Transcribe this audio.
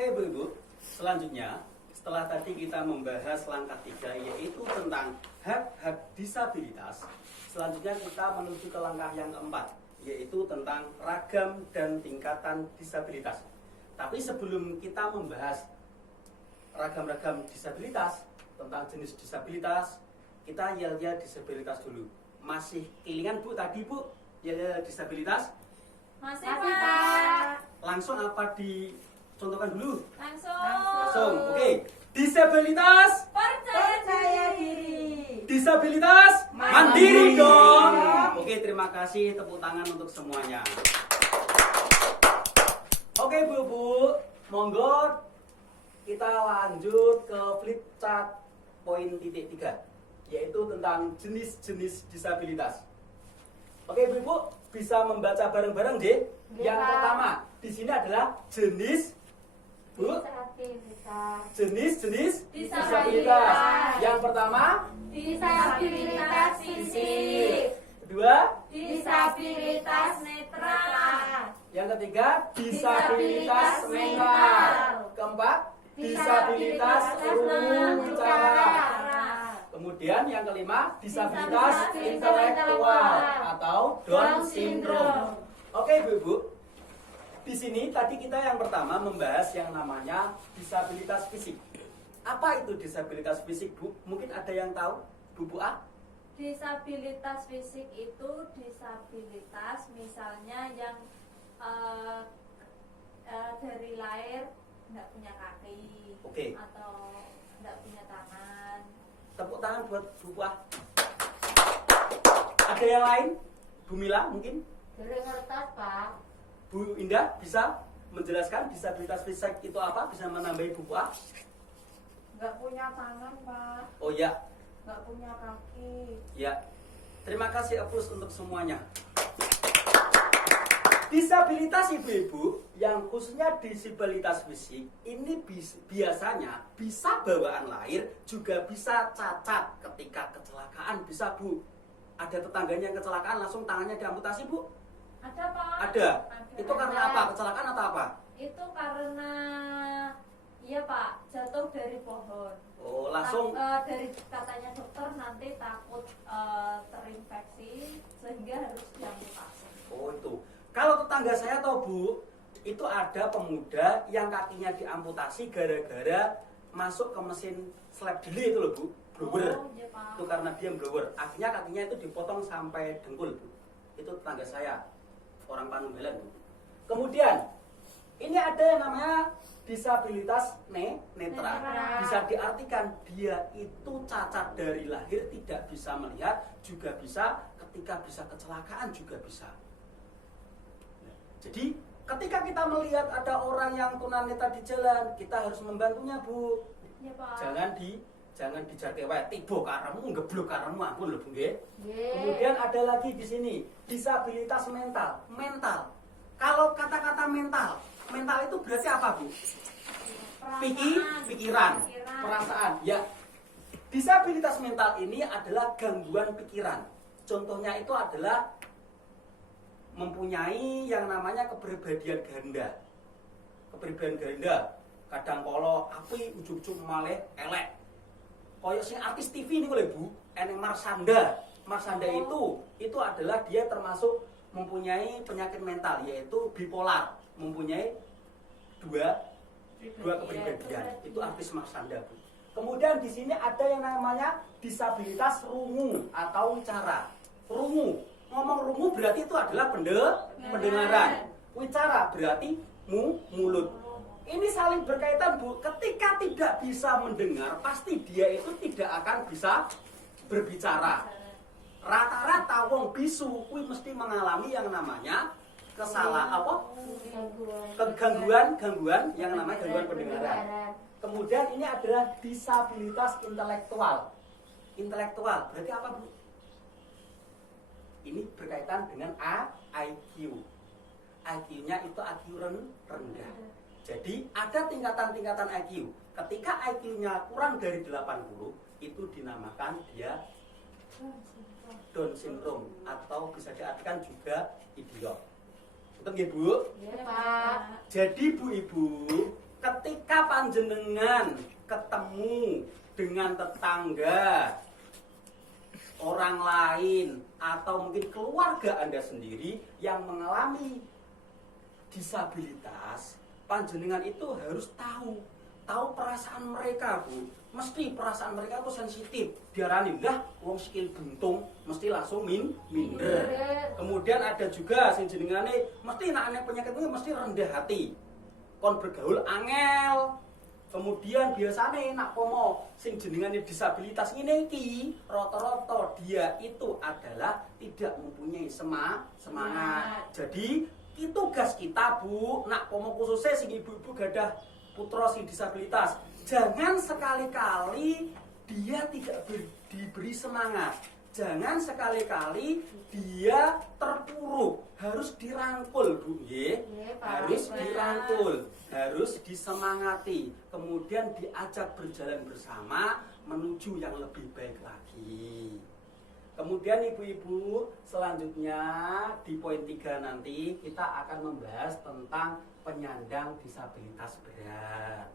Oke Bu-Ibu, selanjutnya setelah tadi kita membahas langkah 3 yaitu tentang hak-hak disabilitas, selanjutnya kita menuju ke langkah yang keempat yaitu tentang ragam dan tingkatan disabilitas. Tapi sebelum kita membahas ragam-ragam disabilitas, tentang jenis disabilitas, kita yel-yel disabilitas dulu. Masih kelingan Bu tadi Bu, yel-yel disabilitas? Masih Pak. Langsung apa dicontohkan dulu? Langsung. Oke. Disabilitas Percaya diri. disabilitas mandiri dong. Oke, terima kasih, tepuk tangan untuk semuanya. Oke Bu, monggo kita lanjut ke flip chart poin titik 3 yaitu tentang jenis-jenis disabilitas. Oke Bu, bisa membaca bareng-bareng deh. Yang pertama di sini adalah jenis Bu, jenis disabilitas. Yang pertama Disabilitas fisik. kedua, Disabilitas netral. yang ketiga disabilitas mental, keempat disabilitas rucara, kemudian yang kelima disabilitas intelektual atau Down syndrome. Oke Bu, di sini tadi kita yang pertama membahas yang namanya disabilitas fisik. Apa itu disabilitas fisik Bu? Mungkin ada yang tahu Bu A? Disabilitas fisik itu disabilitas misalnya yang dari lahir nggak punya kaki, Oke. atau nggak punya tangan. Tepuk tangan buat Bu A. Ada yang lain? Bu Mila mungkin? Dari kertas Pak. Bu Indah bisa menjelaskan disabilitas fisik itu apa? Bisa menambahi Bu A? Nggak punya tangan Pak. Oh ya, Nggak punya kaki. ya. Terima kasih Apus untuk semuanya. Disabilitas ibu-ibu yang khususnya disabilitas fisik ini biasanya bisa bawaan lahir, juga bisa cacat ketika kecelakaan, bisa Bu. Ada tetangganya yang kecelakaan langsung tangannya diamputasi Bu? Ada Pak. Ada. Itu karena apa? Kecelakaan atau apa? Itu karena iya Pak, jatuh dari pohon. Oh, langsung. Dari katanya dokter nanti takut terinfeksi sehingga harus diamputasi. Oh itu. Kalau tetangga saya tahu Bu, itu ada pemuda yang kakinya diamputasi gara-gara masuk ke mesin slap delay itu loh Bu, blower. Oh, iya, Pak. Itu karena dia blower. Akhirnya kakinya itu dipotong sampai dengkul Bu. Itu tetangga saya, orang Panunggalan Bu. Kemudian ini ada yang namanya disabilitas netra. Bisa diartikan dia itu cacat dari lahir, tidak bisa melihat, juga bisa ketika bisa kecelakaan juga bisa. Jadi ketika kita melihat ada orang yang tunanetra di jalan, kita harus membantunya Bu. Iya Pak. Jangan dijarke wae tiba karemu ngeblok karemu ampun lho Bu nggih. Kemudian ada lagi di sini disabilitas mental. Mental. Kalau kata-kata mental itu berarti apa Bu? Pikiran, perasaan. Ya. Disabilitas mental ini adalah gangguan pikiran. Contohnya itu adalah mempunyai yang namanya kepribadian ganda. Kepribadian ganda, kadang kala api ujug-ujug malih elek. Koyok sing artis TV ini boleh Bu, eneng Marsanda. Marsanda itu adalah dia termasuk mempunyai penyakit mental yaitu bipolar, mempunyai dua kepribadian. Itu artis Marsanda Bu. Kemudian di sini ada yang namanya disabilitas rungu atau wicara. Rungu, ngomong rungu berarti itu adalah pendengaran. Wicara berarti mulut. Ini saling berkaitan Bu. Ketika tidak bisa mendengar, pasti dia itu tidak akan bisa berbicara. Rata-rata wong bisu kuwi mesti mengalami yang namanya gangguan yang namanya gangguan pendengaran. Kemudian ini adalah disabilitas intelektual. Intelektual berarti apa Bu? Ini berkaitan dengan IQ. IQ-nya itu IQ rendah. Jadi ada tingkatan-tingkatan IQ. Ketika IQ-nya kurang dari 80, itu dinamakan dia Down syndrome atau bisa diartikan juga idiot. Betul nggih Bu? Iya Pak. Jadi Bu Ibu, ketika panjenengan ketemu dengan tetangga, orang lain, atau mungkin keluarga Anda sendiri yang mengalami disabilitas, panjenengan itu harus tahu perasaan mereka, Bu. Mesti perasaan mereka itu sensitif. Diarani lah wong sikil buntung mesti langsung minder. Kemudian ada juga sing jenengane mesti nek ana penyakit itu mesti rendah hati. Kon bergaul angel. Kemudian biasanya nak pomo sing jenengane disabilitas ini iki rata-rata dia itu adalah tidak mempunyai semangat. Jadi itu tugas kita, Bu, nak pomo khususnya sing ibu-ibu gadah putra sing disabilitas, jangan sekali-kali dia tidak diberi semangat. Jangan sekali-kali dia terpuruk, harus dirangkul, Bu, nggih. Harus dirangkul, harus disemangati, kemudian diajak berjalan bersama menuju yang lebih baik lagi. Kemudian ibu-ibu, selanjutnya di poin 3 nanti kita akan membahas tentang penyandang disabilitas berat.